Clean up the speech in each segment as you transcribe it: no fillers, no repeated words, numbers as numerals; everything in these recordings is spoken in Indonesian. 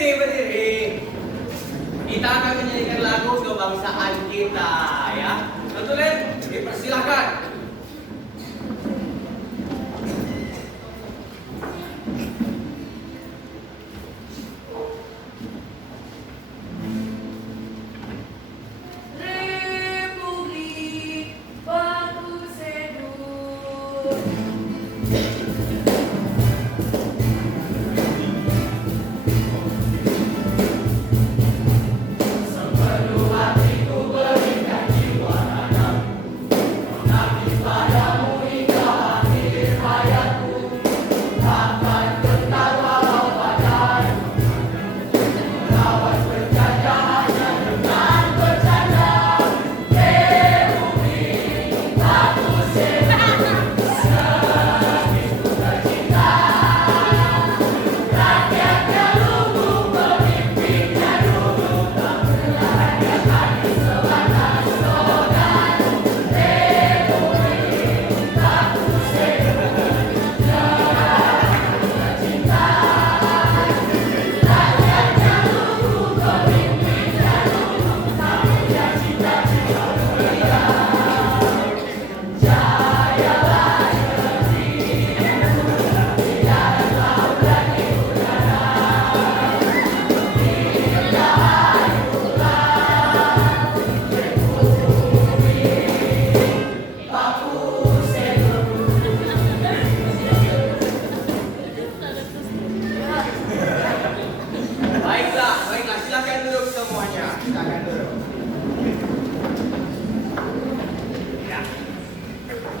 berdiri. Kita akan menyanyikan lagu kebangsaan kita, ya. Betul, dipersilakan.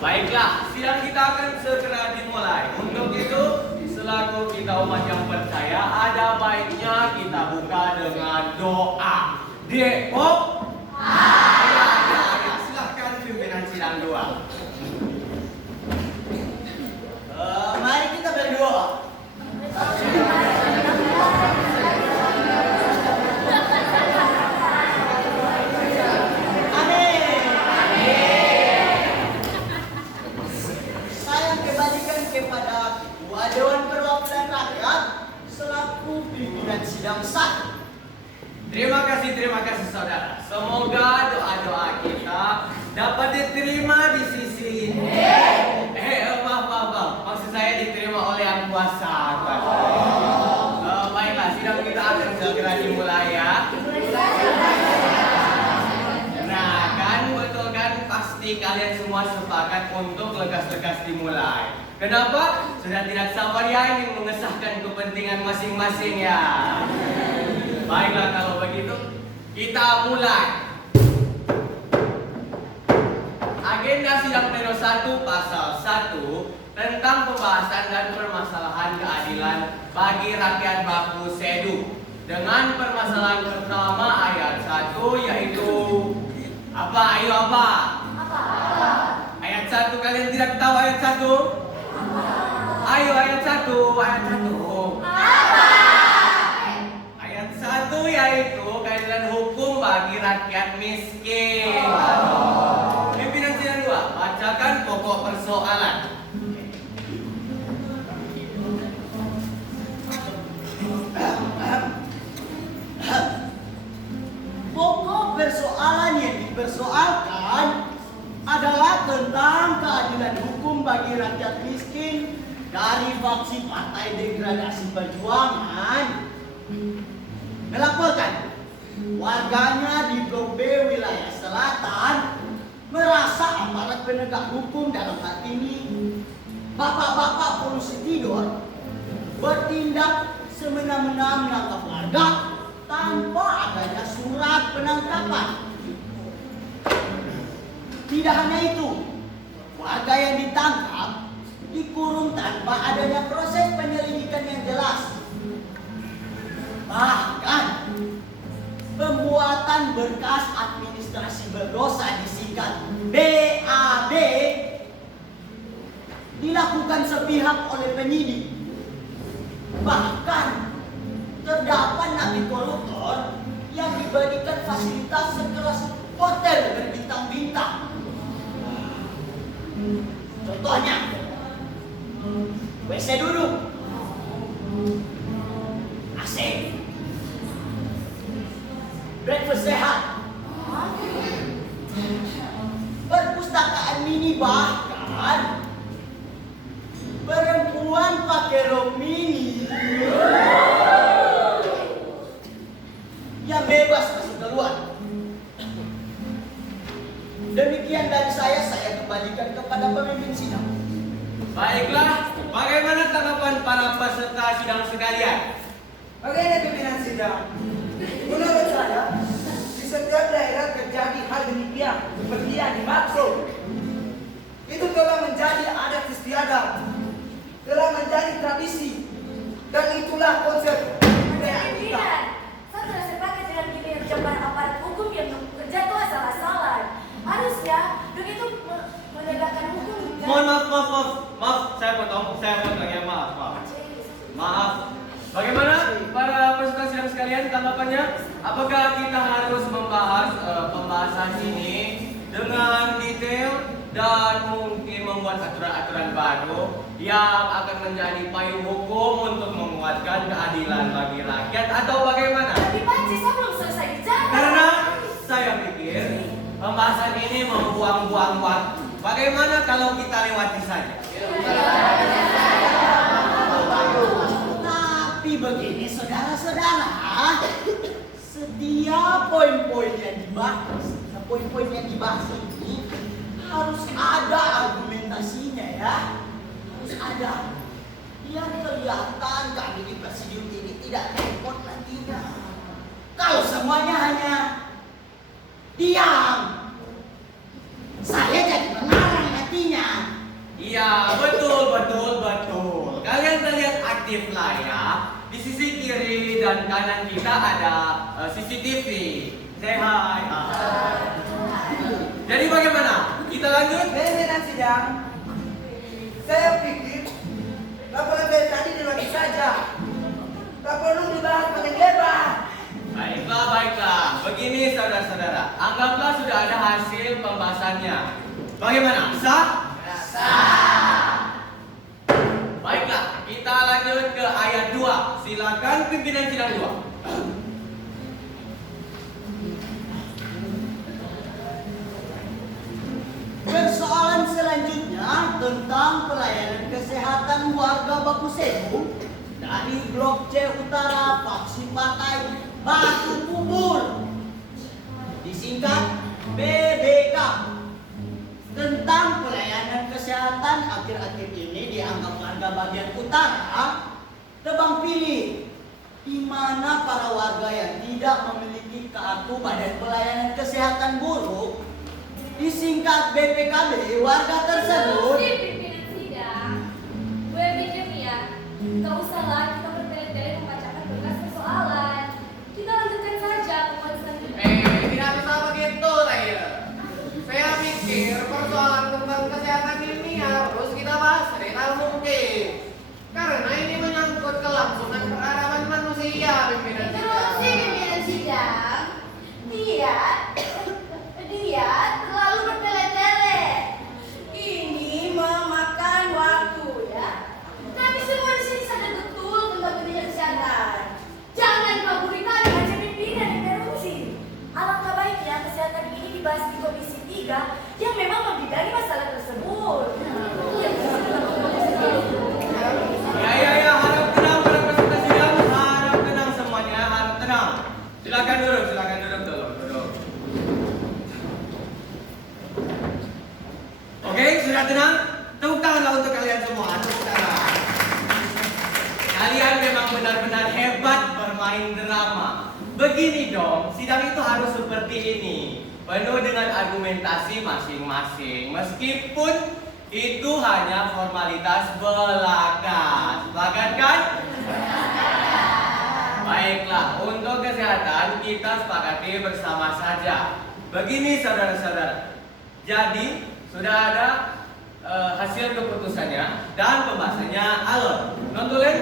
Baiklah, sidang kita akan segera dimulai. Untuk itu, selaku kita umat yang percaya, ada baiknya kita buka dengan doa. Depok. Ya, silahkan pimpinan sidang 2. Mari kita berdoa. Kepada Ketua Dewan Perwakilan Rakyat selaku pimpinan sidang 1. Terima kasih saudara. Semoga doa-doa kita dapat diterima di sisi ini. Maaf. Maksud saya diterima oleh Yang Kuasa. Baiklah, sidang kita akan segera dimulai, ya. Nah, kan betul kan, pasti kalian semua sepakat untuk lekas-lekas dimulai. Kenapa? Sudah tidak sabar ya ingin mengesahkan kepentingan masing-masing, ya. Baiklah kalau begitu, kita mulai. Agenda sidang pleno 1 pasal 1 tentang pembahasan dan permasalahan keadilan bagi rakyat Baku Sedu. Dengan permasalahan pertama ayat 1 yaitu apa? Ayo apa? Ayat 1, kalian tidak tahu ayat 1? Ayo ayat 1. Ayat 1 yaitu keadilan hukum bagi rakyat miskin. Pimpinan sidang 2, bacakan pokok persoalan. Pokok persoalan yang dipersoalkan adalah tentang keadilan hukum bagi rakyat miskin dari faksi Partai Degradasi Perjuangan melaporkan warganya di Blok B wilayah selatan merasa aparat penegak hukum, dalam hal ini bapak-bapak polisi tidur, bertindak semena-mena menangkap warga tanpa adanya surat penangkapan. Tidak hanya itu, warga yang ditangkap dikurung tanpa adanya proses penyelidikan yang jelas. Bahkan pembuatan berkas administrasi berdosa disingkat BAB dilakukan sepihak oleh penyidik. Bahkan terdapat napi koruptor yang diberikan fasilitas sekelas hotel berbintang-bintang. Contohnya, WC duduk, AC, breakfast sehat. Perpustakaan mini bahkan perempuan pakai rok mini yang bebas masuk keluar. Demikian dari saya kembalikan kepada pemimpin sidang. Baiklah, bagaimana tanggapan para peserta sidang sekalian? Bagaimana pimpinan sidang? Menurut saya, di setiap daerah terjadi hal demikian seperti yang dimaksud. Itu telah menjadi adat istiadat, telah menjadi tradisi, dan itulah konsep budaya kita. Pimpinan, saya sudah sepakat dengan kinerja para aparat hukum yang bekerja itu asal-asalan. Harusnya begitu menegakkan hukum. Maaf, saya potong ya, maaf. Bagaimana para peserta sidang sekalian tanggapannya? Apakah kita harus membahas pembahasan ini dengan detail dan mungkin membuat aturan-aturan baru yang akan menjadi payung hukum untuk menguatkan keadilan bagi rakyat atau bagaimana? Tapi Pak Cis, saya belum selesai bicara. Karena saya pikir pembahasan ini membuang-buang waktu. Bagaimana kalau kita lewati saja? Tapi begini saudara-saudara, setiap poin-poin yang dibahas ini harus ada argumentasinya ya. Harus ada. Biar kelihatan kami di presidium ini tidak repot nantinya. Kalau semuanya hanya diam, saya jadi mengarang nantinya. Iya, betul. Kalian terlihat aktif lah ya. Di sisi kiri dan kanan kita ada CCTV. Say hi. Jadi bagaimana? Kita lanjut? Pimpinan sidang, saya pikir laporan dari tadi dilagi saja. Tak perlu dibahas paling lebar. Baiklah. Begini saudara-saudara, anggaplah sudah ada hasil pembahasannya. Bagaimana? Sah? Baiklah, kita lanjut ke ayat 2. Silakan pimpinan sidang 2. Persoalan selanjutnya tentang pelayanan kesehatan warga Baku Sewu dari Blok C Utara Faksi Partai Batu Kubur, disingkat BBK, tentang pelayanan kesehatan akhir-akhir ini dianggap warga bagian utara tebang pilih, di mana para warga yang tidak memiliki kartu Badan Pelayanan Kesehatan Buruk, disingkat BPKB, warga tersebut. Pimpinan sidang, gue pikir nih ya, nggak usah lah kita bertele-tele membacakan berkas persoalan. Kita lanjutkan saja pembahasan selanjutnya. Tidak bisa begitu, saya. Saya pikir persoalan tentang kesehatan ini harus kita bahas serenal mungkin. Karena ini menyangkut kelangsungan peradaban manusia, pimpinan sidang. Terus pimpinan sidang, dia terlalu bertele-tele. Ini memakan waktu ya. Kami semua di sini sadar betul tentang pentingnya kesehatan. Jangan kaburi kali aja pimpinan yang terusi. Alangkah baiknya kesehatan ini dibahas di Komisi 3 yang memang membidangi masalah tersebut. Ya, harap tenang para peserta sidang, harap tenang semuanya, harap tenang. Silakan duduk, duduk. Oke, sudah tenang? Tepuk tanganlah untuk kalian semua. Tepuk tangan. Kalian memang benar-benar hebat bermain drama. Begini dong, sidang itu harus seperti ini. Penuh dengan argumentasi masing-masing. Meskipun itu hanya formalitas belaka. Sepakat kan? Baiklah, untuk kesehatan kita sepakati bersama saja. Begini saudara-saudara. Jadi, sudah ada hasil keputusannya dan pembahasannya alon. Nonton,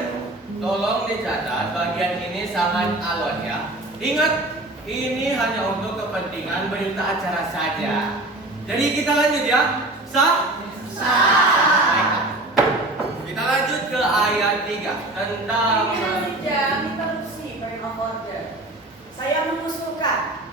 tolong dicatat bagian ini sangat alon ya. Ingat, ini hanya untuk kepentingan berita acara saja. Jadi kita lanjut ya. Sah? Baiklah. Kita lanjut ke ayat 3 tentang Pimpinan sidang interupsi point of order. Saya mengusulkan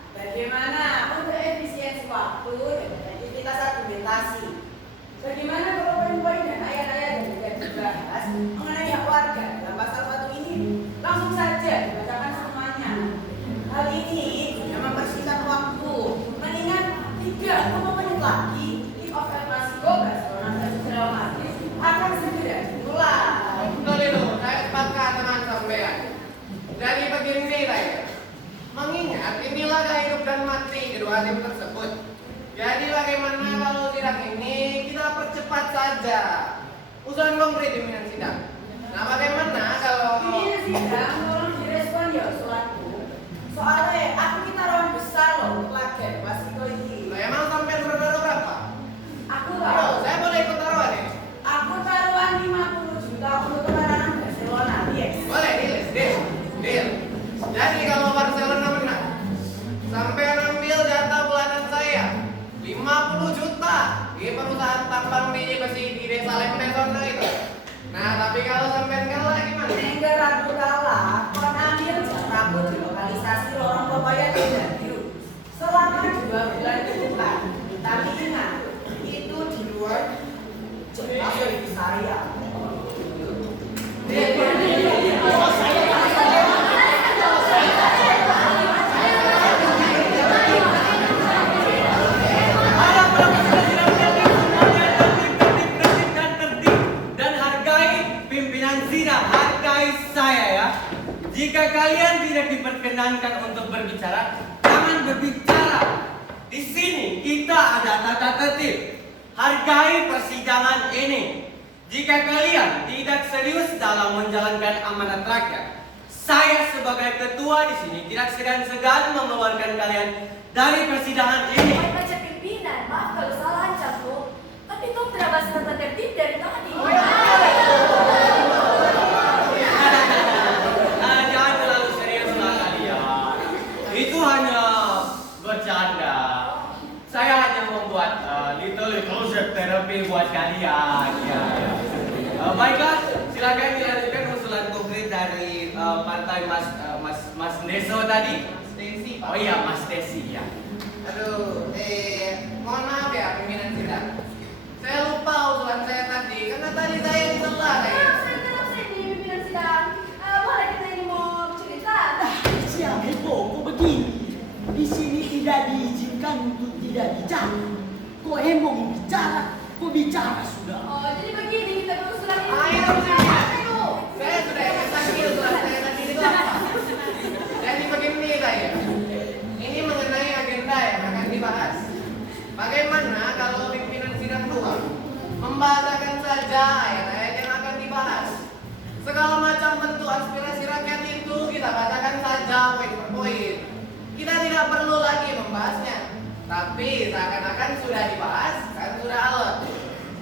mengingat inilah hidup dan mati kedua tim tersebut. Jadi bagaimana kalau sidang ini kita percepat saja? Usulan konkret pimpinan sidang. Nah bagaimana kalau Pimpinan sidang tolong direspon ya usulanku. Soalnya aku kita lawan besar loh untuk latihan pas psikologi. Lah, emang sampai berapa berapa? Aku Ayo, tahu. saya boleh ikut taruhan ya? Aku taruhan 50 juta untuk kemenangan Barcelona. Yes. Boleh, deal. Jadi kalau Barcelona menang, sampai ambil data bulanan saya 50 juta di perusahaan tambang biji besi di desa Lempesona itu. Nah, tapi kalau sampai kalah gimana? Enggak ragu kalah, kon ambil jatahku di lokalisasi lorong Papaya dan biru selama 2 bulan ke depan. Tapi ingat, itu di luar jatah dari saya. Dan hargai pimpinan sidang, hargai saya ya. Jika kalian tidak diperkenankan untuk berbicara, jangan berbicara. Di sini kita ada tata tertib. Hargai persidangan ini. Jika kalian tidak serius dalam menjalankan amanat rakyat, saya sebagai ketua di sini tidak segan-segan mengeluarkan kalian dari persidangan ini. Baik baca pimpinan, maaf kalau salah ancamku, tapi kau terabas tata tertib dari tadi. Jangan terlalu serius lah kalian. Itu hanya bercanda. Saya hanya membuat little therapy buat kalian. Ya. Baiklah, silakan dilanjutkan usulan konkret dari partai Mas Deso tadi. Desi, Pak. Oh iya, Mas Desi ya. Aduh, mohon maaf ya pimpinan sidang. Saya lupa usulan saya tadi, karena tadi saya disela kayaknya. Kenapa saya di pimpinan sidang? Boleh kita ini mau cerita? Siapa kok begini? Di sini tidak diizinkan untuk tidak bicara. Kok heboh bicara? Kok bicara sudah? Oh, jadi begini kita berusulan ini. Ayo, Ayo. Saya sudah ingat lagi usulan saya tadi itu apa. Jadi begini saya. Ini mengenai agenda yang akan dibahas. Bagaimana kalau pimpinan sidang luar membahasakan saja ayat-ayat yang akan dibahas. Segala macam bentuk aspirasi rakyat itu kita bacakan saja poin per poin. Kita tidak perlu lagi membahasnya. Tapi seakan-akan sudah dibahas, kan sudah alot.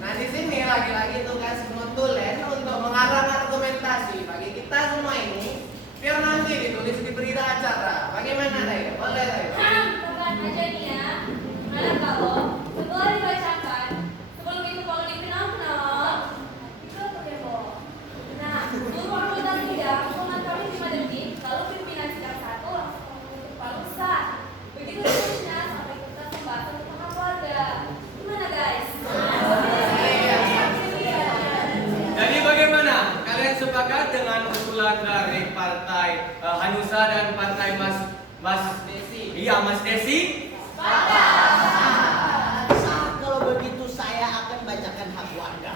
Nah di sini lagi-lagi tugas notulen untuk mengarang argumentasi bagi kita semua ini, biar nanti ditulis di berita acara. Bagaimana Daya? Boleh Daya? Tekan aja nih ya. Gimana kalau setelah dibacakan, sebelum itu kalau dikenal-kenal, itu apa demo? Nah, seluruh anggota sidang mengantongi 5 detik, lalu pimpinan sidang 1 langsung menutup palusa. Begitu seterusnya sampai kita pembahasan tentang keluarga. Gimana guys? Jadi bagaimana? Kalian sepakat dengan usulan dari partai Hanusa dan partai Mas Desi. Iya, Mas Desi? Kalau begitu saya akan bacakan hak warga.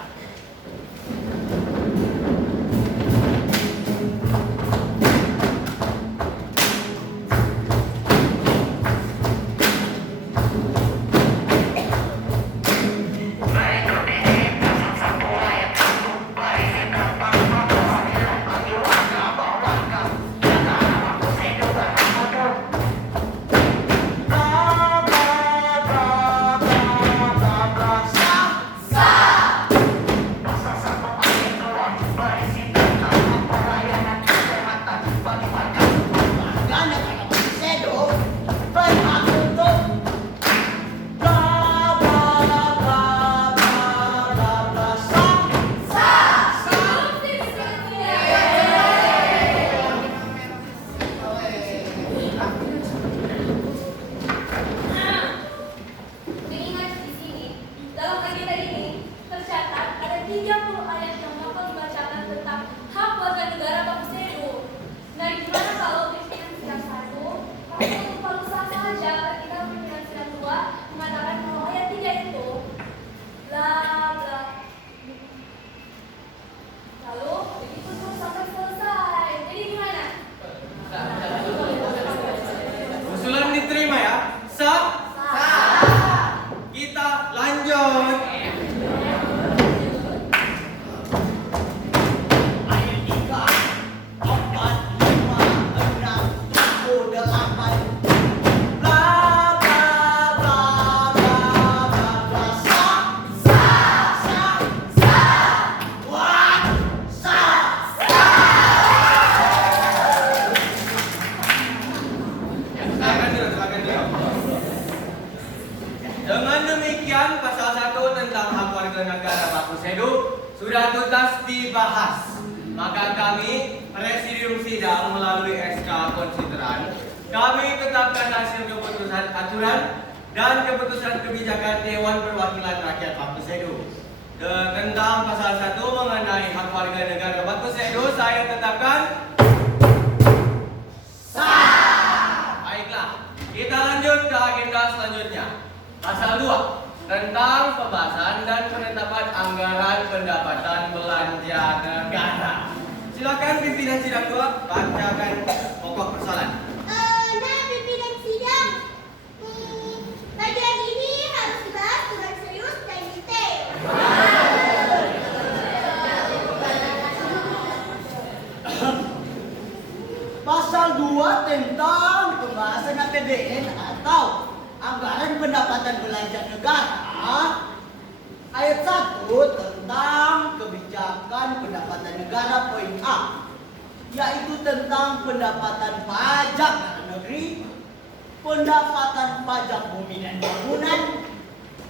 sudah tuntas dibahas. Maka kami, Presidium Sidang melalui SK Konsideran, kami tetapkan hasil keputusan aturan dan keputusan kebijakan Dewan Perwakilan Rakyat Batu Sedu. Tentang pasal 1 mengenai hak warga negara Batu Sedu, saya tetapkan sah. Baiklah, kita lanjut ke agenda selanjutnya. Pasal 2 tentang pembahasan dan penetapan anggaran pendapatan belanja negara. Silakan pimpinan sidang 2 bacakan pokok persoalan. Nah, pimpinan sidang, bagian ini harus dibahas dengan serius dan detail. Pasal 2 tentang pembahasan APBN atau anggaran pendapatan belanja negara. Ayat 1 tentang kebijakan pendapatan negara poin A, yaitu tentang pendapatan pajak dalam negeri, pendapatan pajak bumi dan bangunan,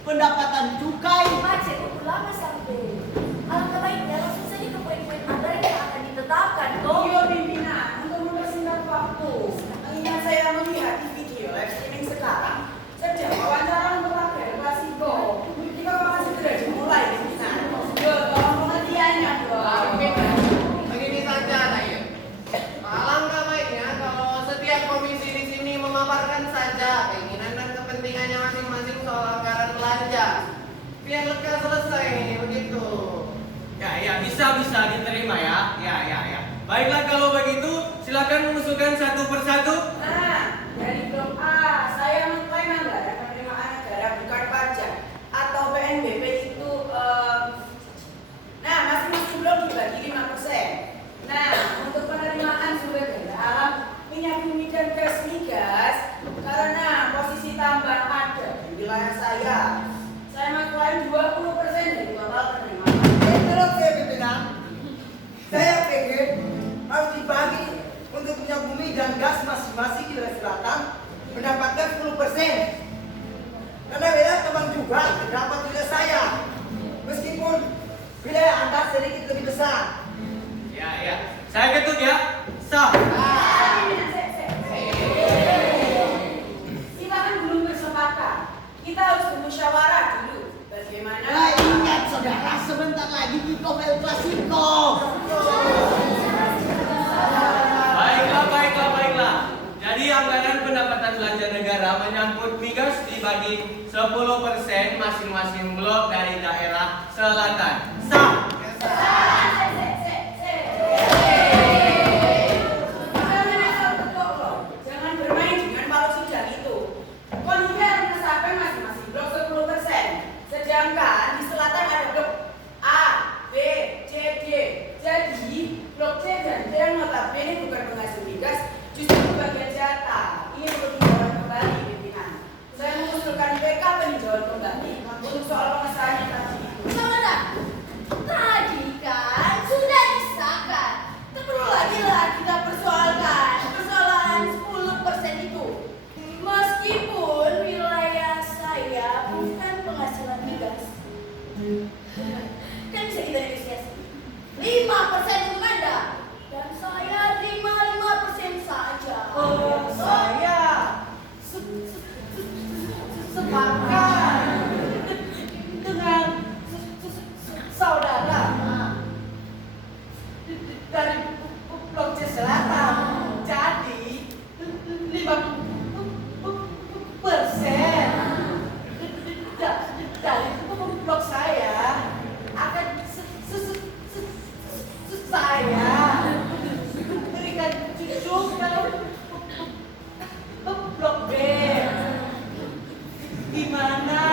pendapatan cukai. Macet itu lama sampai. Alangkah baiknya langsung saja ke poin-poin anggaran yang akan ditetapkan, toh. Iya pimpinan, untuk mempersingkat waktu. Mengingat saya melihat di video live streaming sekarang, sedang wawancara untuk wakil Klasiko. Jika bapak segera dimulai pimpinan. Yo, tolong pengertiannya dong. Begini saja, Nair. Alangkah baiknya kalau setiap komisi di sini memaparkan saja keinginan dan kepentingannya masing-masing soal anggaran belanja. Biar lekas selesai ini begitu. Ya, bisa diterima ya. Ya. Baiklah kalau begitu, silakan mengusulkan satu persatu. Nah, dari blok A, saya mengklaim anggaran penerimaan negara bukan pajak atau PNBP itu, masing-masing blok dibagi 5%. Nah, untuk penerimaan sumber daya alam, minyak bumi dan gas migas, karena posisi tambang ada di wilayah saya mengklaim 20% dari total penerimaan. Terus saya pimpinan, saya pikir harus dibagi untuk minyak bumi dan gas masing-masing di wilayah selatan mendapatkan 10%. Karena wilayah Kemang juga terdapat wilayah saya, meskipun wilayah Anda sedikit lebih besar. Ya. Saya ketuk ya. Sah. Silakan belum bersepakat. Kita harus bermusyawarah dulu. Bagaimana? Nah, ingat saudara, sebentar lagi kick-off El Clasico. Baiklah. Jadi anggaran pendapatan belanja negara menyangkut migas dibagi 10% masing-masing blok dari daerah selatan. Sah. Jangan bermain dengan balok sidang itu. Kondunya harus menetapkan masing-masing blok 10%. Sedangkan di selatan ada blok A, B, C, D. Jadi blok C dan D yang notabene bukan penghasil migas, justru bagian jatah. Ini perlu ditinjau kembali, pimpinan. Saya mengusulkan PK peninjauan kembali untuk soal pengesahannya tadi. Saudara, tadi kan sudah disahkan. Tak perlu lagi lah kita persoalkan persoalan 10% itu. Meskipun wilayah saya bukan penghasilan migas, kan bisa kita negosiasi. 5% untuk Anda dan saya terima 5% saja. Saya sepakat dengan saudara dari blok C Selatan. Jadi 50% dari blok saya akan saya berikan cucuk dalam blok B. Gimana?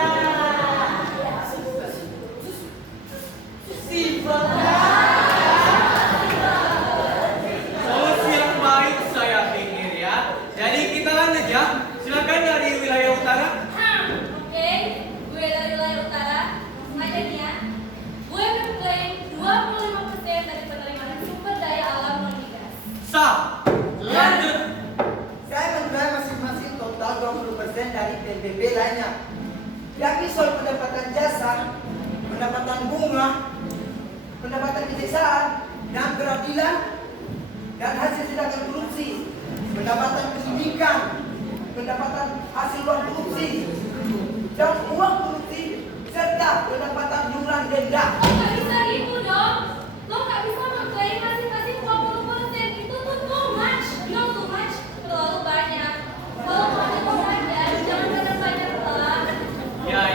Simpel Solusi yang baik saya pikir ya. Jadi kita lanjut ya. Silakan dari wilayah utara. Oke, gue dari wilayah utara. Langsung aja nih ya. Gue mengklaim 25% dari penerimaan sumber daya alam non-migas. Sah. Lanjut. Saya menilai masing-masing total 20% dari PNBP lainnya, yakni soal pendapatan jasa, pendapatan bunga, pendapatan kejaksaan dan peradilan, dan hasil tindakan korupsi, pendapatan pendidikan, pendapatan hasil uang korupsi, dan uang korupsi, serta pendapatan iuran denda. Lo nggak bisa gitu dong. Lo nggak bisa mengklaim masing-masing 20%. Itu tuh too much. Too much. Terlalu banyak. Kalau mau ada saja, jangan banyak-banyak lah.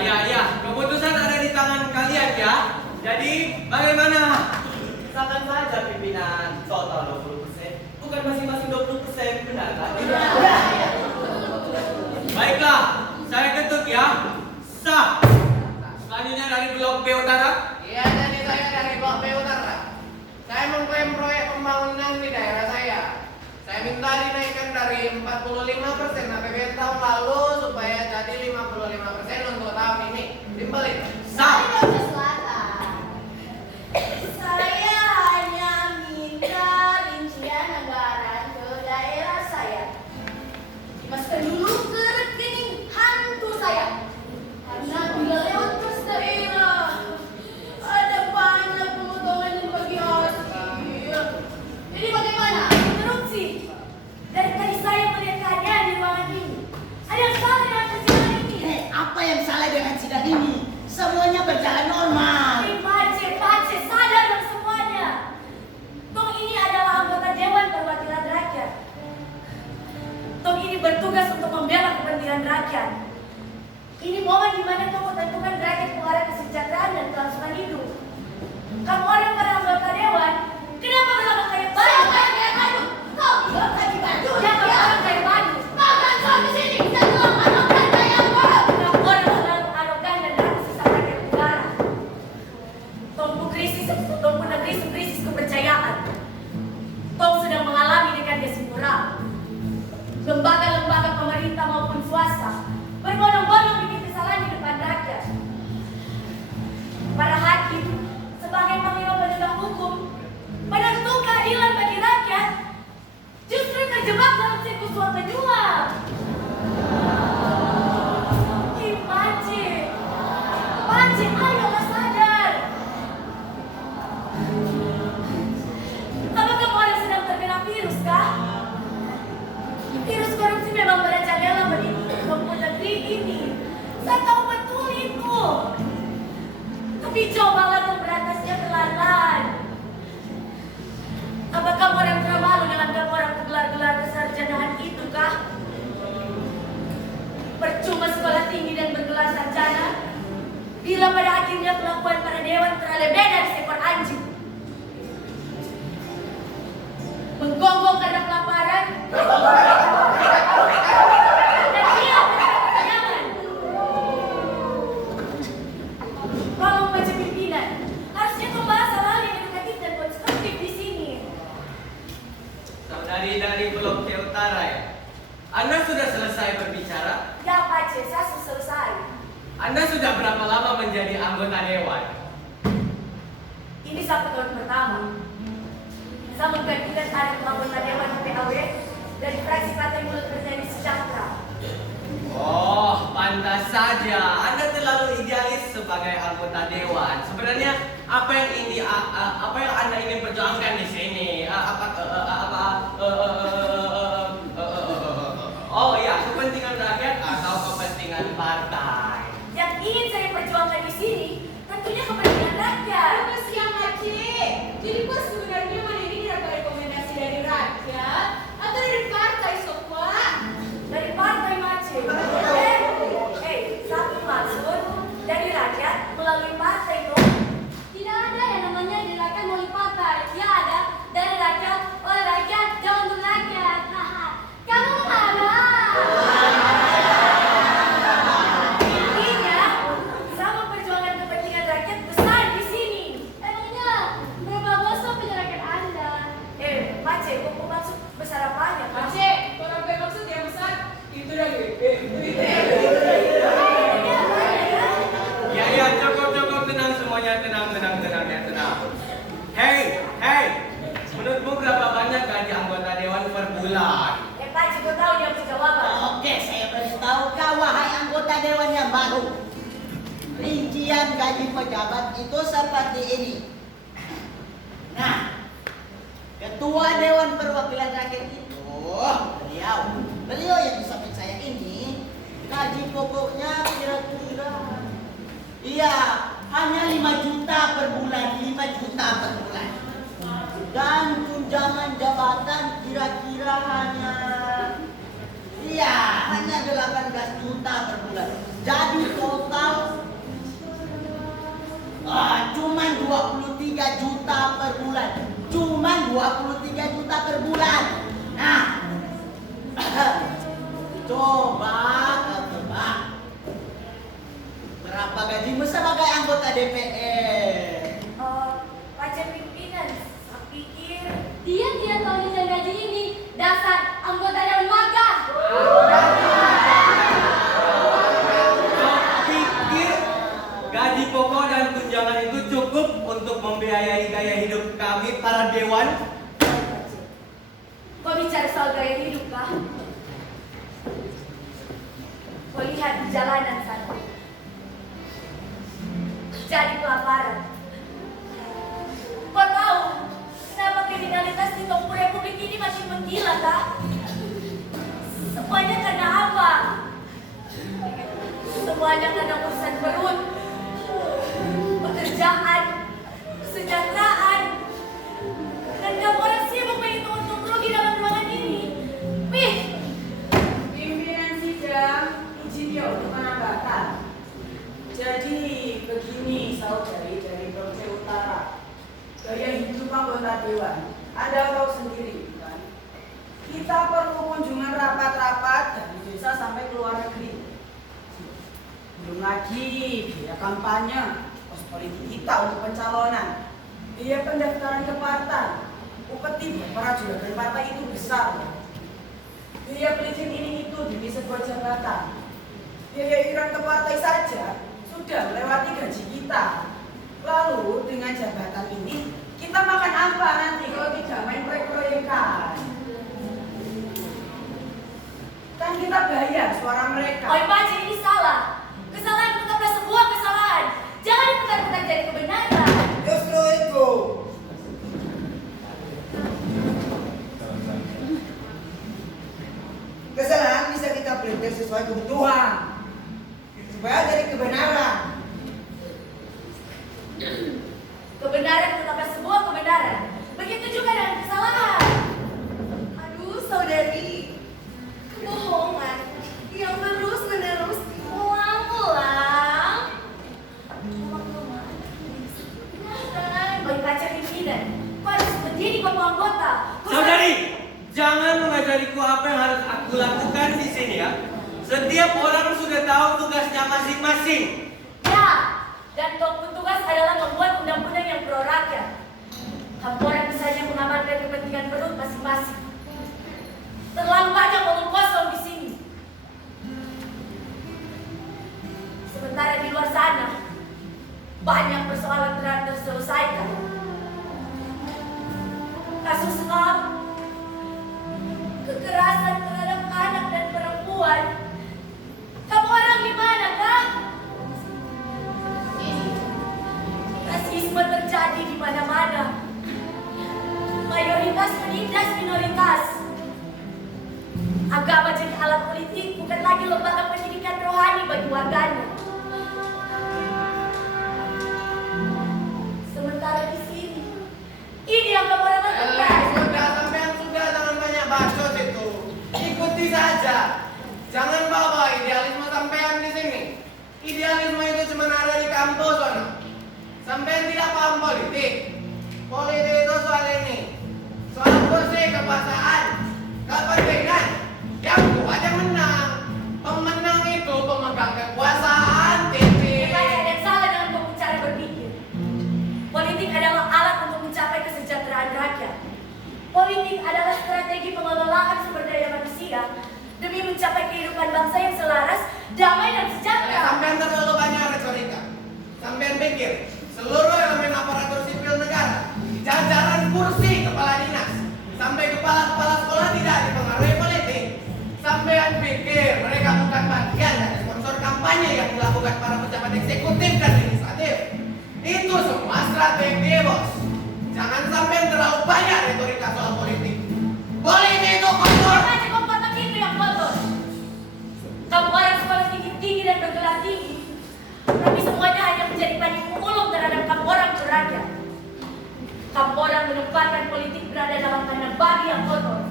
Ya, keputusan ada di tangan kalian ya. Jadi, bagaimana? Misalkan saja pimpinan total 20%, bukan masing-masing 20%, benar kan? Baiklah, saya ketuk ya. Sah. Selanjutnya dari Blok B Utara. Iya, jadi saya dari Blok B Utara. Saya mengklaim proyek pembangunan di daerah saya. Saya minta dinaikkan dari 45% APBN tahun lalu supaya jadi 55% untuk tahun ini. Simpel itu. Sah. Dari Selatan. Saya hanya minta rincian anggaran ke daerah saya. Dimasukkan dulu ke rekening hantu saya. Karena bila lewat pos daerah, ada banyak pemotongan yang bagi hasil. Jadi bagaimana? Korupsi. Dari tadi saya melihat keadaan di ruangan ini. Ada yang salah dengan persidangan ini. Apa yang salah dengan sidang ini? Semuanya berjalan normal. Pace, sadar dong semuanya. Tong ini adalah anggota Dewan Perwakilan Rakyat. Tong ini bertugas untuk membela kepentingan rakyat. Ini momen di mana Tong menentukan rakyat pengarah kesejahteraan dan kelangsungan hidup. Kamu orang para anggota Dewan, kenapa berlagak kayak baju? Kayak baju. Kau bilang kayak baju. Ya, kamu orang kayak baju. Kau kan soal di sini bisa bilang arogan kayak apa? Kamu orang selalu arogan dan rasis sama rakyat negara. Tong pun krisis kepercayaan. Tong sedang mengalami dekadasi moral. Lembaga-lembaga pemerintah maupun swasta berbondong-bondong bikin kesalahan di depan rakyat. Para hakim sebagai panglima penegak hukum penentu keadilan bagi rakyat justru terjebak dalam siklus suap menjual. Pace, ayolah sadar. Apa kamu orang sedang terkena virus kah? Virus korupsi memang merajalela di negeri ini. Saya tahu betul itu. Tapi cobalah untuk beratasnya perlahan. Apa kamu orang termalu dengan kamu orang gelar-gelar kesarjanaan itu kah? Percuma sekolah tinggi dan bergelar sarjana bila pada akhirnya kelakuan para dewan terlalu beda dari seekor anjing. Menggonggong karena kelaparan dan hilang karena kekenyangan. Kalau membaca pimpinan, harusnya membahas hal-hal yang edukatif dan konstruktif di sini. Saudari dari Blok C Utara ya. Anda sudah selesai berbicara? Ya Pace, saya sudah selesai. Anda sudah berapa lama menjadi anggota dewan? Ini 1 tahun pertama. Saya menggantikan ada anggota Dewan PAW dari fraksi Partai Bulan Berdiri Sejahtera. Oh, pantas saja. Anda terlalu idealis sebagai anggota dewan. Sebenarnya apa yang Anda ingin perjuangkan di sini? Oh ya, kepentingan rakyat atau kepentingan partai? Yang ingin saya perjuangkan di sini tentunya kepentingan rakyat. Selamat siang, Aceh. Jadi bos sebenarnya mana ini dapat rekomendasi dari rakyat atau dari partai Sokwa? Dari partai Mace. Satu maksud dari rakyat melalui partai itu. Tidak ada yang namanya dari rakyat melalui partai. Ya ada dari rakyat oleh rakyat jangan untuk rakyat. Kamu mana? Intinya, saya memperjuangkan kepentingan rakyat besar di sini. Emangnya berapa besar penyerakan Anda? Mace, kok maksud besar apanya? Aceh, kalau sampai maksud yang besar itu dah gede. Ya, cukup tenang semuanya, tenang ya. Hey, menurutmu berapa banyak gaji anggota dewan per bulan? Pace, kau tahu dia punya jawaban. Oke, saya beritahu kau wahai anggota dewan yang baru. Rincian gaji pejabat itu seperti ini. Ketua Dewan Perwakilan Rakyat itu beliau yang di samping saya ini gaji pokoknya kira-kira hanya 5 juta per bulan, 5 juta per bulan. Dan tunjangan jabatan kira-kira hanya 18 juta per bulan. Jadi total cuman 23 juta per bulan. Cuman 23 juta per bulan. Nah, coba kau tebak berapa gajimu sebagai anggota DPR? Pajak pimpinan, saya pikir Dia tidak tahu nilai gaji ini. Dasar anggota Dewan Magang. Pikir gaji pokok dan tunjangan itu cukup untuk membiayai gaya hidup kami para dewan? kau bicara soal gaya hidup kah? Kau lihat di jalanan sana. Jadi kelaparan. Kau tahu kenapa kriminalitas di Tompo Republik ini masih menggila kah? Semuanya karena apa? Semuanya karena urusan perut, pekerjaan, kesejahteraan, dan kamu orang sibuk menghitung untung rugi dalam ruangan ini. Pih! Pimpinan sidang, izin ya untuk menambahkan. Jadi begini saudari dari Provinsi Utara, gaya hidup anggota dewan, Anda tahu sendiri kan? Kita perlu kunjungan rapat-rapat dari desa sampai ke luar negeri. Belum lagi biaya kampanye, kos politik kita untuk pencalonan, biaya pendaftaran ke partai, upeti para juragan partai itu besar. Biaya pelitian ini itu demi sebuah jabatan. Biaya iuran ke partai saja sudah melewati gaji kita. Lalu dengan jabatan ini kita makan apa nanti kalau tidak main proyek-proyekan? Kan kita bayar suara mereka. Oi Paji, ini salah. Kesalahan bukanlah sebuah kesalahan. Jangan diputar-putar jadi kebenaran. Justru itu. Kesalahan bisa kita prepare sesuai kebutuhan supaya jadi kebenaran. Kebenaran bukanlah sebuah kebenaran. Begitu juga dengan kesalahan. Aduh, saudari, kebohongan yang terus-menerus ulang-ulang. Oi Paji pimpinan, kau harus mendidik ketua anggota. Saudari, jangan mengajariku apa yang harus aku lakukan di sini ya. Setiap orang sudah tahu tugasnya masing-masing. Ya, dan kau tugas adalah membuat undang-undang yang pro rakyat. Kamu orang misalnya mengamankan kepentingan perut masing-masing. Terlalu banyak omong kosong di sini. Sementara di luar sana banyak persoalan telah terselesaikan. Kasus HAM, kekerasan terhadap anak dan perempuan. Kamu orang gimana, kah? Rasisme terjadi di mana-mana. Mayoritas menindas minoritas. Agama jadi alat politik, bukan lagi lembaga pendidikan rohani bagi warganya. Sementara di sini, ini yang kamu orang lakukan. Sudah, jangan banyak bacot itu. Ikuti saja. Jangan bawa idealisme sampean di sini. Idealisme itu cuma ada di kampus, sana. Sampean tidak paham politik. Politik itu soal ini. Soal kursi, kekuasaan, kepentingan. Yang kuat yang menang. Pemenang itu pemegang kekuasaan, titik. Ada yang salah dalam kamu cara berpikir. Politik adalah alat untuk mencapai kesejahteraan rakyat. Politik adalah strategi pengelolaan sumber daya manusia demi mencapai kehidupan bangsa yang selaras, damai dan sejahtera. Sampean terlalu banyak retorika. Sampean pikir seluruh elemen aparatur sipil negara, jajaran kursi kepala dinas, sampai kepala-kepala sekolah tidak dipengaruhi politik. Sampean pikir mereka bukan bagian dari sponsor kampanye yang dilakukan para pejabat eksekutif dan legislatif. Itu semua strategi, bos. Jangan sampai terlalu banyak retorika soal politik. Politik itu kotor. Makanya kotak itu yang kotor. Kamu orang sekolah tinggi-tinggi dan bergelar tinggi, tapi semuanya hanya menjadi panyung mulung terhadap kamu orang beraja. Kamu orang menempatkan politik berada dalam kandang babi yang kotor.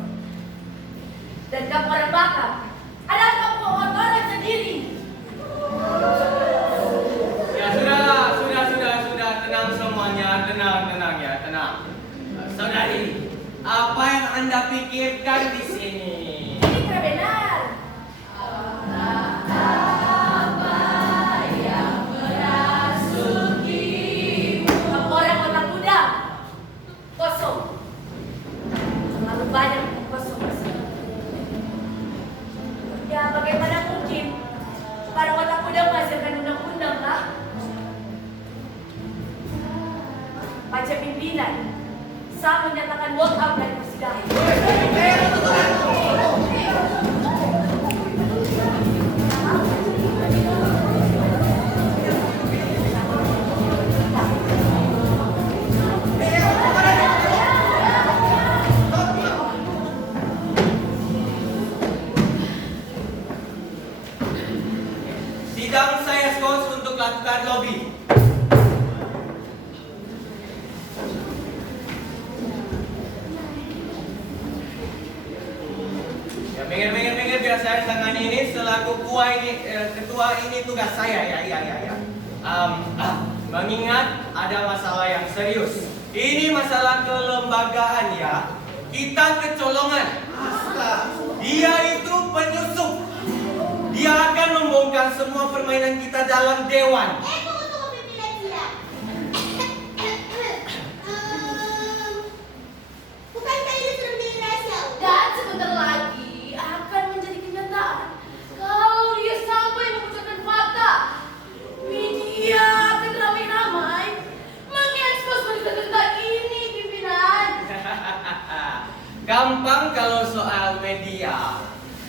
Dan kamu orang bakal adalah kamu orang sendiri. Ya sudah, tenang semuanya, tenang ya, tenang. Saudari, apa yang Anda pikirkan di sini? Ini tidak benar. Kamu orang otak muda, kosong. Terlalu banyak kosong. Ya bagaimana mungkin para otak muda menghasilkan undang-undang lah? Baca pimpinan, saya menyatakan walk out dari persidangan. Sidang saya skos untuk lakukan lobby. Ya, minggir biar saya tangani ini selaku ketua ini tugas saya ya. Mengingat ada masalah yang serius. Ini masalah kelembagaan ya. Kita kecolongan. Dia itu penyusup. Dia akan membongkar semua permainan kita dalam dewan. Tunggu pimpinan sidang. Bukankah ini sudah menjadi rahasia? Dan sebentar lagi akan menjadi kenyataan kalau dia sampai mengucapkan fakta. Media akan ramai-ramai mengekspos berita tentang ini, pimpinan. Gampang kalau soal media.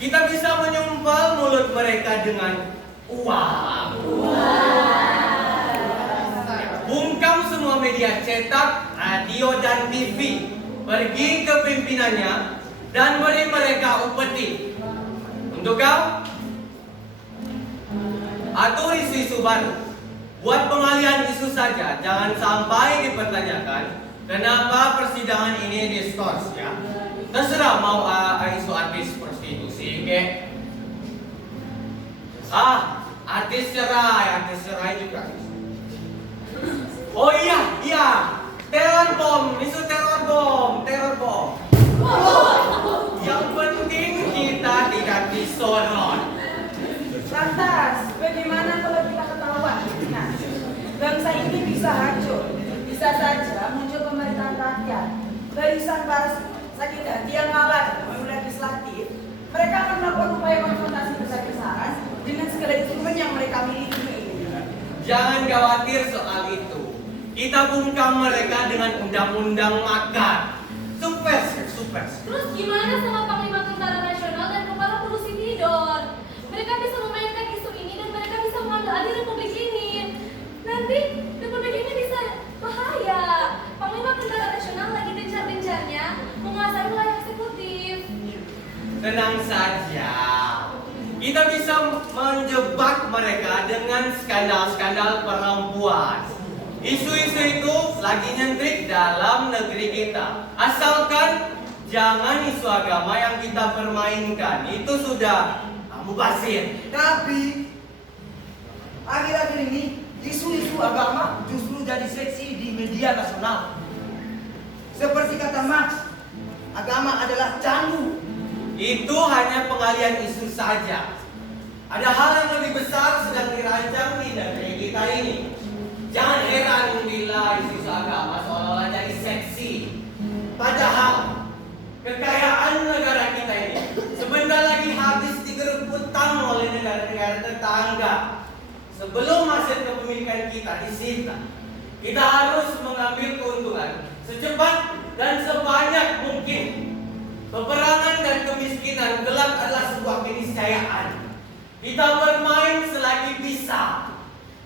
Kita bisa menyumpal mulut mereka dengan uang. Bungkam semua media cetak, radio dan TV. Pergi ke pimpinannya dan beri mereka upeti. Untuk kau, atur isu-isu baru. Buat pengalihan isu saja, jangan sampai dipertanyakan kenapa persidangan ini diskors ya. Terserah mau isu artis prostitusi ke. Artis cerai juga. Oh iya, teror bom, isu teror bom. Yang penting kita tidak disorot. Lantas, bagaimana kalau kita ketahuan? Nah, bangsa ini bisa hancur. Bisa saja muncul pemerintahan rakyat. Barisan para sakit yang ngalah pemilu legislatif, mereka akan melakukan upaya konfrontasi besar-besaran dengan segala instrumen yang mereka miliki. Jangan khawatir soal itu. Kita bungkam mereka dengan undang-undang makar. Super. Terus gimana sama Panglima Tentara Nasional dan Kepala Polisi Tidor? Mereka bisa memainkan isu ini dan mereka bisa mengambil alih Republik ini. Nanti Republik ini bisa bahaya. Panglima Tentara Nasional lagi gencar-gencarnya menguasai wilayah eksekutif. Tenang saja. Kita bisa menjebak mereka dengan skandal-skandal perempuan. Isu-isu itu lagi nyentrik dalam negeri kita. Asalkan jangan isu agama yang kita permainkan. Itu sudah mubazir. Tapi akhir-akhir ini isu-isu agama justru jadi seksi di media nasional. Seperti kata Marx, agama adalah candu. Itu hanya pengalian isu saja. Ada hal yang lebih besar sedang dirancang di negeri kita ini. Jangan heran bila isu agama seolah-olah jadi seksi. Padahal kekayaan negara kita ini sebentar lagi habis digeruk utang oleh negara-negara tetangga. Sebelum hasil kepemilikan kita disita, kita harus mengambil keuntungan secepat dan sebanyak mungkin. Peperangan dan kemiskinan kelak adalah sebuah keniscayaan. Kita bermain selagi bisa.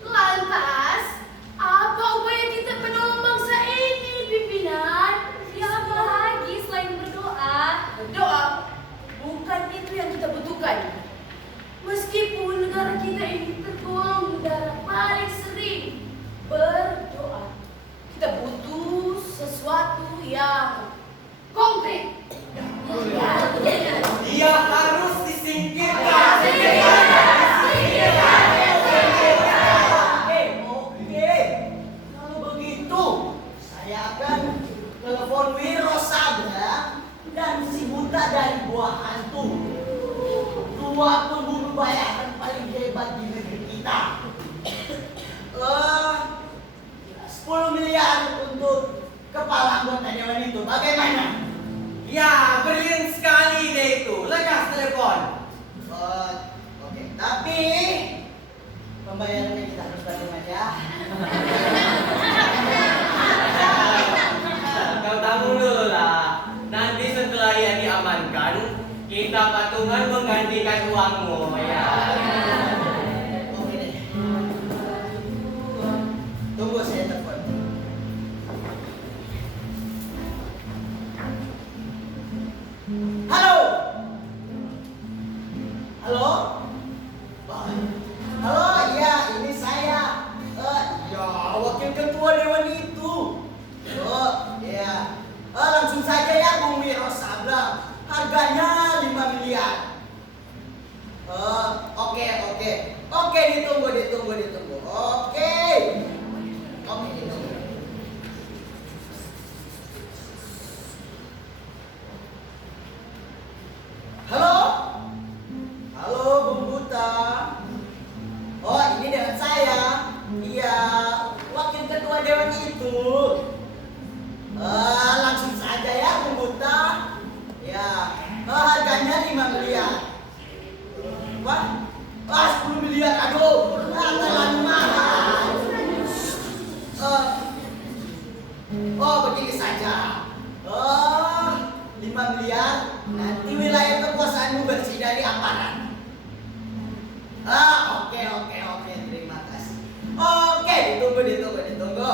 Lantas, apa upaya kita menolong bangsa ini, pimpinan? kita butuhkan. Meskipun negara kita ini tergolong negara paling sering berdoa, kita butuh sesuatu yang konkret. Dia harus disingkirkan. Oke. Kalau begitu, saya akan telepon Wiro Sabda dan si buta dari buah hantu. Dua pembunuh bayaran paling hebat di negeri kita. 10 miliar untuk kepala anggota dewan itu. Bagaimana? Ya, brilian sekali ide itu. Lekas telepon. Oke. Tapi pembayarannya kita harus bagaimana ya? Kau tanggung dulu lah. Nanti setelah ia diamankan, kita patungan menggantikan uangmu ya. Oke deh. Tunggu saya telepon. Halo. Halo. Halo, iya ini saya. Ya wakil ketua dewan itu. Ya. Langsung saja ya Bung Wiro Sabda. Harganya 5 miliar. Oke, ditunggu. Oke, ditunggu. Halo, Bung Buta. Oh, ini dengan saya. Iya, wakil ketua dewan itu. Langsung saja ya Bung Buta. Ya, harganya 5 miliar. Wah, 10 miliar, aduh, terlalu mahal. Begini saja. 5 miliar, nanti wilayah kekuasaanmu bersih dari aparat. Oke, terima kasih. Oke, ditunggu.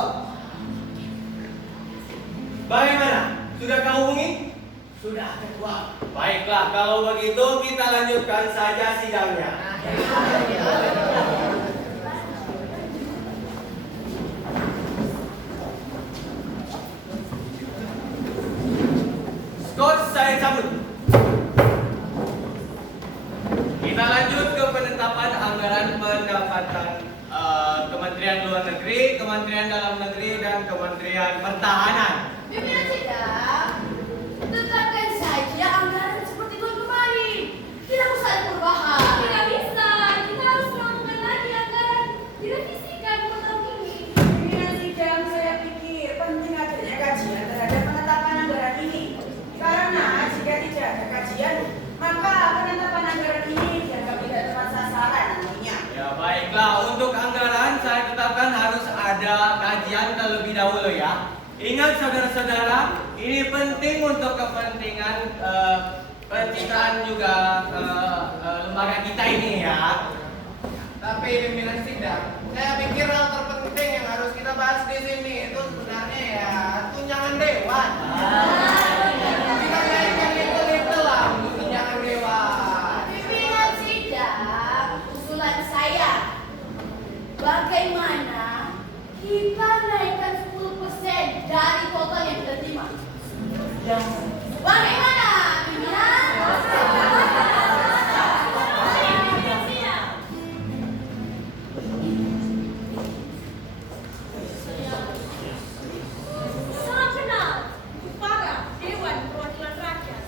Bagaimana? Sudah kau hubungi? Sudah, ketua. Baiklah, kalau begitu kita lanjutkan saja sidangnya. Skor saya cabut. Kita lanjut ke penetapan anggaran pendapatan Kementerian Luar Negeri, Kementerian Dalam Negeri, dan Kementerian Pertahanan. Pimpinan sidang, tetapkan saja anggaran seperti tahun kemarin. Tidak usah ada perubahan. Tidak bisa, kita harus melakukan lagi anggaran direvisikan buat tahun ini. Pimpinan sidang, saya pikir penting adanya kajian terhadap penetapan anggaran ini. Karena jika tidak ada kajian, maka penetapan anggaran ini dianggap tidak tepat sasaran nantinya. Ya baiklah, untuk anggaran saya tetapkan harus ada kajian terlebih dahulu ya. Ingat saudara-saudara, ini penting untuk kepentingan pencitraan juga lembaga kita ini ya. Tapi pimpinan sidang, saya pikir hal terpenting yang harus kita bahas di sini itu sebenarnya ya tunjangan dewan. Kita naikkan itu lah untuk tunjangan dewan. Pimpinan sidang, usulan saya, bagaimana kita naikkan 10% dari total yang kita terima? Bagaimana, pimpinan? Salam kenal para Dewan Perwakilan Rakyat.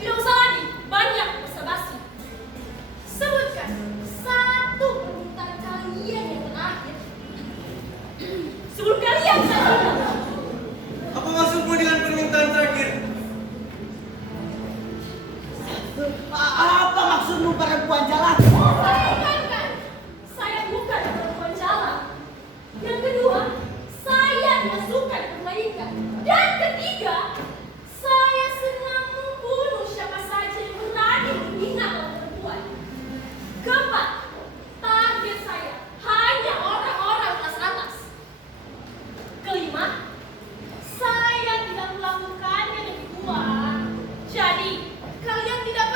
Tidak usah lagi banyak basa-basi. Sebutkan satu permintaan kalian yang terakhir sebelum kalian saya. Apa maksudmu dengan permintaan terakhir? Apa maksudmu perempuan jalan? Saya ingatkan, saya bukan perempuan jalan. Yang kedua, saya tidak suka dipermainkan. Dan ketiga, saya senang membunuh siapa saja yang berani menghina kaum perempuan. Keempat, target saya hanya orang-orang kelas atas. Kelima, saya tidak melakukannya lebih kuat. Jadi, kalian tidak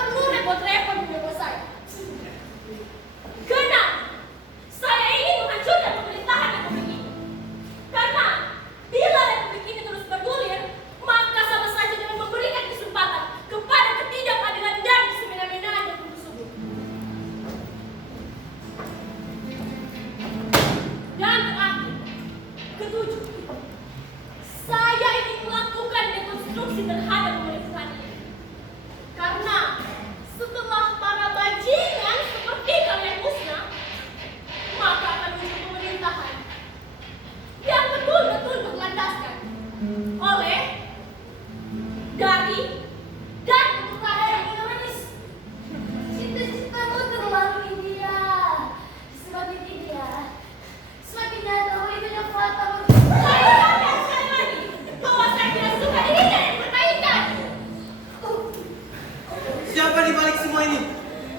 Siapa di balik semua ini?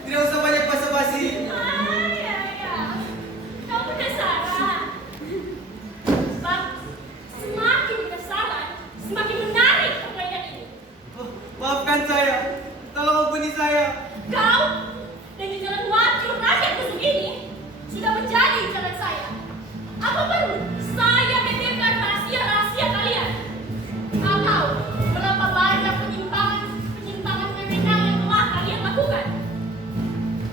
Tidak usah banyak basa-basi. Ya. Kau penasaran? Bang, semakin penasaran, semakin menarik permainan ini. Oh, maafkan saya. Tolong ampuni saya. Kau dan jalan wakil rakyat busuk ini sudah menjadi jalan saya. Apa perlu saya membiarkan rahasia-rahasia kalian? Kau tahu berapa banyak penyimpangan wewenang yang telah kalian lakukan?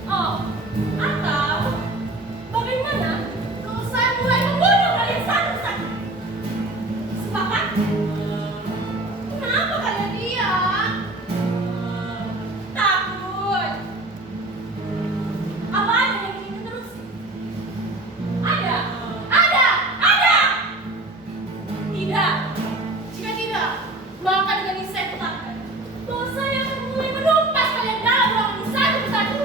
Oh, atau bagaimana kalau saya mulai membunuh kalian satu-satu? Sepakat? Kenapa kalian diam? Takut? Apa ada yang ingin menerusi? Ada! Tidak. Jika tidak, maka dengan ini saya katakan bahwa saya akan mulai menumpas kalian dalam ruangan ini satu persatu.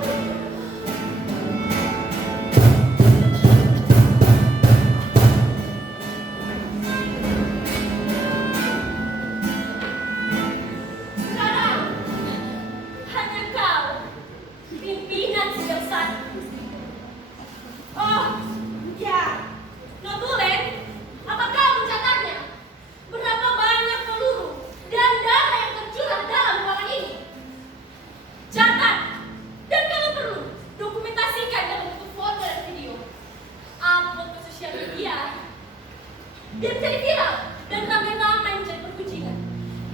Sekarang, hanya kau, pimpinan sidang satu. Oh, ya. Notulen, apa kau mencatatnya? Berapa banyak peluru dan darah yang tercurah dalam ruangan ini? Catat, dan kalau perlu, dokumentasikan dalam bentuk foto dan video. Upload ke sosial media. Biar jadi viral dan ramai-ramai menjadi perbincangan.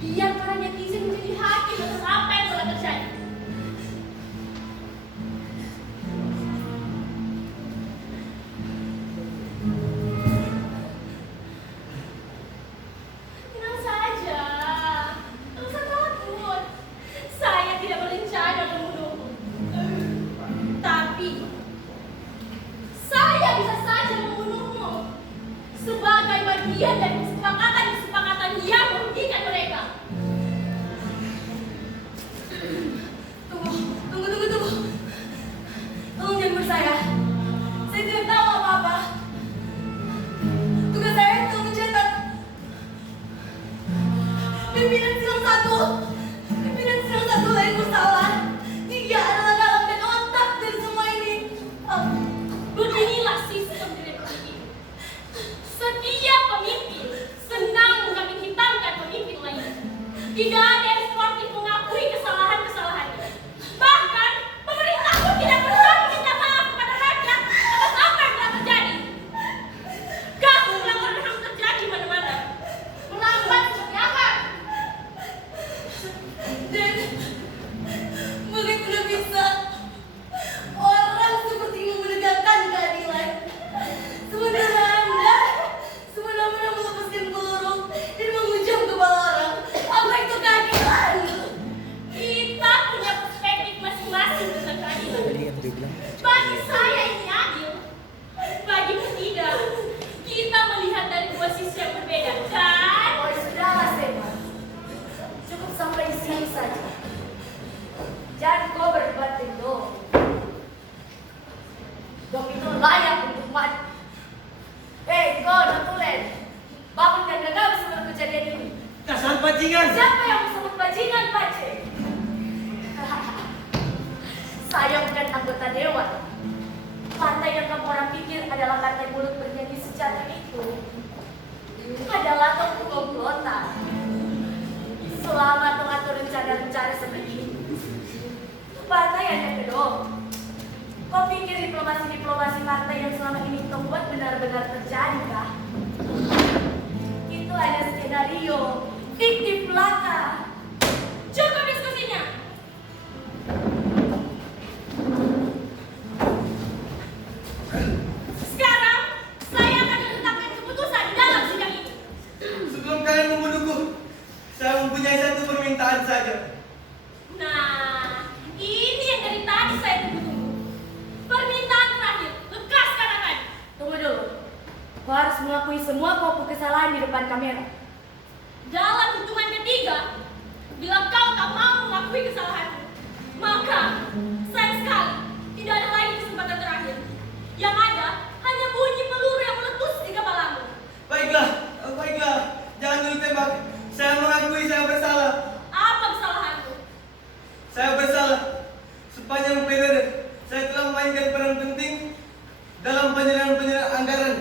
Biar para netizen menjadi hakim atas apa yang telah terjadi. Tenang saja, tak usah takut. Saya tidak berencana membunuhmu. Tapi, saya bisa saja membunuhmu sebagai bagian dari kesepakatan yang merugikan mereka. Tunggu. Tolong jangan bersaya. Saya tidak tahu apa-apa. Tugas saya untuk mencetak pimpinan sidang satu lain bersalah. Dia adalah dalam dan otak dari semua ini. Beginilah sistem di republik ini. Setiap pemimpin senang mengkambing hitamkan pemimpin lain. Tidak ada yang sportif mengakui kesalahan-kesalahannya. Bahkan pemerintah pun tidak pernah meminta maaf kepada rakyat atas apa yang telah terjadi. Kasus pelanggaran HAM terjadi di mana-mana. Melambat seperti apa? Dan bagaimana bisa orang seperti ini menegakkan keadilan? Sementara Anda semena-mena melepaskan peluru dan menghujam kepala orang. Apa itu keadilan? Kita punya perspektif masing-masing tentang keadilan. Bagi saya ini adil, bagimu tidak. Kita melihat dari dua sisi yang berbeda. Dan Sudahlah, Sema. Cukup sampai sini saja. Jangan kau berdebat dengan Dom. Dom itu layak untuk mati. Kau Notulen, bangun dan gagal sebelum kejadian ini. Dasar bajingan. Siapa yang disebut bajingan, Pace? Saya bukan anggota dewan. Partai yang kamu orang pikir adalah partai mulut bernyanyi sejati itu adalah komplotan. Selama mengatur rencana-rencana seperti ini, partai hanya kedong. Kau pikir diplomasi partai yang selama ini kita buat benar-benar terjadi kah? Itu hanya skenario fiktif belaka. cukup diskusinya. Sekarang saya akan menetapkan keputusan di dalam sidang ini. Sebelum kalian membunuhku, saya mempunyai satu permintaan saja. Nah, ini yang dari tadi saya tunggu-tunggu. Permintaan terakhir, lekaskan akan. Tunggu dulu. Kau harus mengakui semua pokok kesalahan di depan kamera. Dalam hitungan ketiga, bila kau tak mau mengakui kesalahanmu, maka sayang sekali tidak ada lagi kesempatan terakhir. Yang ada hanya bunyi peluru yang meletus di kepalamu. Baiklah, jangan dulu tembak. Saya mengakui saya bersalah. Apa kesalahanmu? Saya bersalah sepanjang periode saya telah memainkan peran penting dalam penyelenggaraan anggaran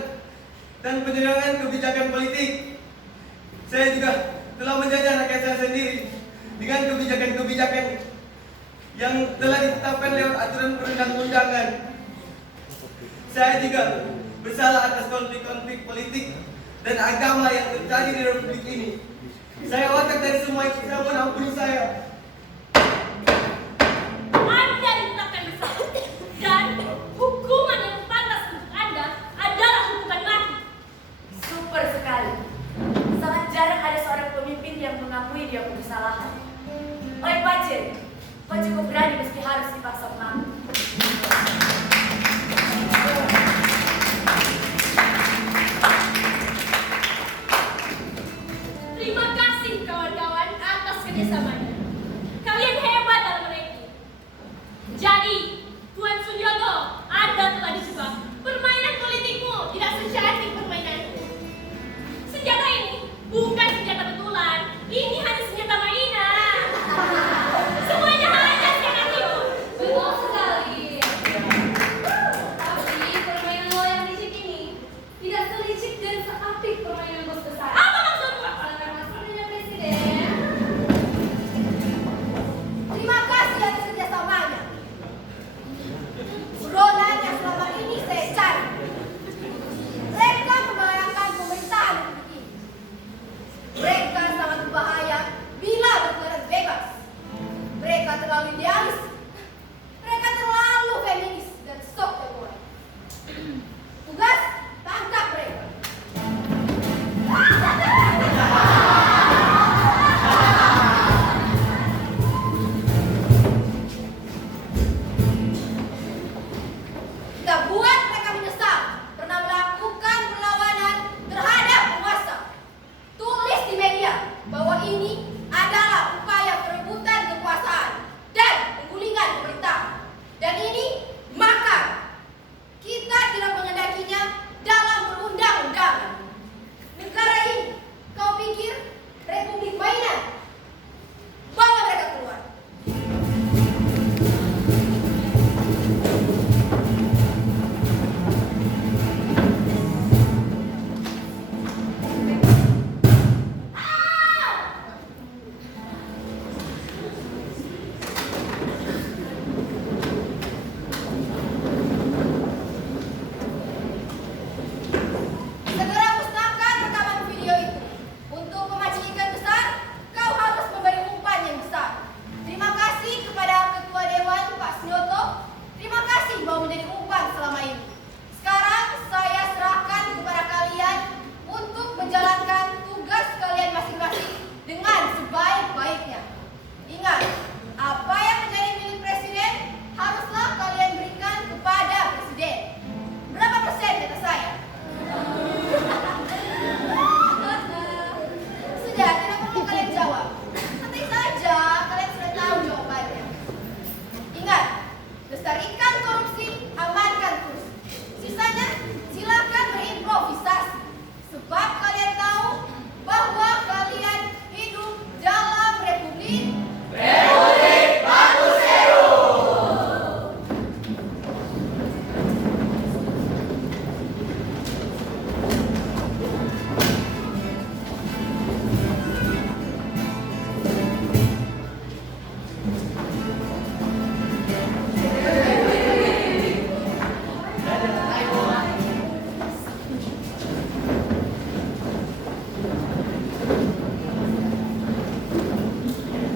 dan penyelenggaraan kebijakan politik. Saya juga telah menjajah rakyat saya sendiri dengan kebijakan-kebijakan yang telah ditetapkan lewat aturan perundang-undangan. Saya juga bersalah atas konflik-konflik politik dan agama yang terjadi di Republik ini. Saya watak dari semua itu, saya mohon ampuni saya. Anda ditetapkan bersalah dan hukuman yang pantas untuk Anda adalah hukuman mati. Super sekali. Sangat jarang ada seorang pemimpin yang mengakui dia punya kesalahan. Oleh Pajen, kau cukup berani meski harus dipaksa mengaku. Terima kasih kawan-kawan atas kerjasamanya. Kalian hebat dalam ranking. Jadi, Tuan Sunyoto, Anda telah dijebak. Permainan politikmu tidak secantik permainanku. Senjata ini bukan senjata betulan. Ini hanya senjata mainan. Semuanya hanya senjata itu. Betul sekali. Tapi permainan lo yang licik ini tidak selicik dan seapik permainan bos besar. Apa maksudmu? Silakan masuk dengan presiden. Terima kasih atas kerjasamanya. Buronan yang selama ini saya cari. Mereka membayangkan pemerintahan Republik ini. Mereka sangat berbahaya bila berkeliaran bebas. Mereka terlalu idealis. Mereka terlalu feminis dan sok jagoan. Tugas, tangkap mereka. Kita buat mereka menyesal pernah melakukan perlawanan terhadap penguasa. Tulis di media bahwa ini adalah upaya perebutan kekuasaan dan penggulingan pemerintah. Dan ini makar. Kita tidak mengendakinya dalam perundang-undangan. Negara ini, kau pikir republik mainan? Bawa mereka keluar. Segera musnahkan rekaman video itu. Untuk memacikan besar, kau harus memberi umpan yang besar. Terima kasih kepada Ketua Dewan Pak Sunyoto. Terima kasih bahwa menjadi umpan selama ini. Sekarang saya serahkan kepada kalian untuk menjalankan tugas kalian masing-masing dengan sebaik-baiknya. Ingat, apa yang menjadi milik presiden haruslah kalian berikan kepada presiden. Berapa persen kata saya? Sudah, tidak perlu kalian jawab. Santai saja, kalian sudah tahu jawabannya. Ingat, lestarikan korupsi, amankan kursi. Sisanya, silakan berimprovisasi. Sebab kalian tahu bahwa kalian hidup dalam republik Batu Seru.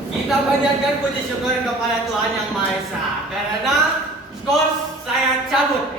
Kita panjatkan puji syukur kepada Tuhan Yang Maha Esa karena skor saya cabut.